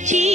করেছি